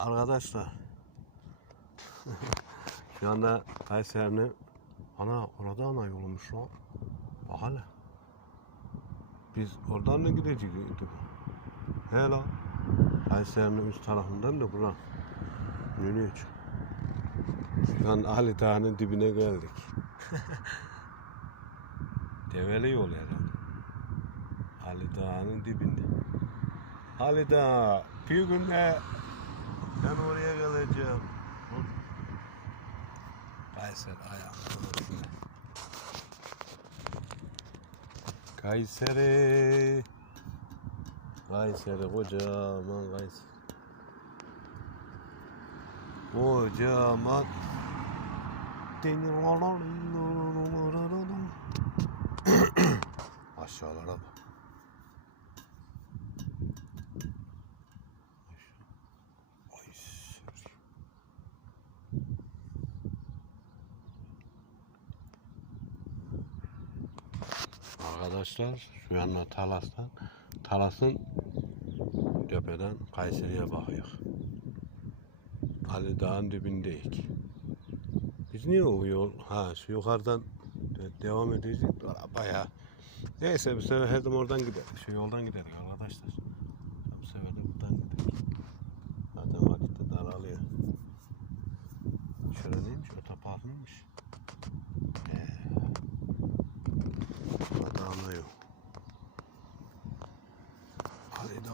Arkadaşlar. Şu anda Kayseri'nin ana orada ana yolmuş lan. Bak hele. Biz oradan ne gidecektik? He lan. Kayseri'nin üst tarafından da buran. Yürüyüş. Şu an Ali Dağı'nın dibine geldik. Develi yol herhalde. Ali Dağı'nın dibinde. Ali Dağı, bir gün de ben oraya geleceğim. Kayseri ayağımın Kayseri. Kayseri kocaman Kayseri. Kocaman. Aşağılara bak. Arkadaşlar şu anda Talas'tan Talas'ın tepeden Kayseri'ye bakıyor. Ali Dağ'ın dibindeyiz. Biz niye o yol, ha şu yukarıdan de- devam edeceğiz. Bayağı. Neyse bu sefer her zaman oradan gidelim. Şu yoldan gidelim arkadaşlar. Bu sefer de buradan gidelim. Zaten vakit de daralıyor. Şöyle neymiş? Otopark mıymış?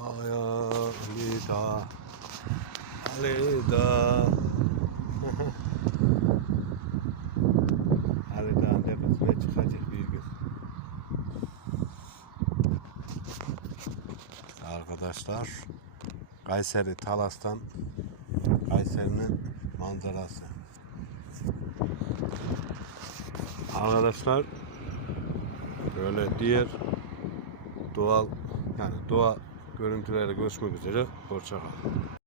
Ali Dağ'a, Ali Dağ, Ali Dağ. Ali Dağ'ın tepesine çıkacak bir gün. Arkadaşlar, Kayseri Talas'tan Kayseri'nin manzarası. Arkadaşlar, böyle diğer doğal yani doğa görüntüleri görüşmek üzere. Hoşçakalın.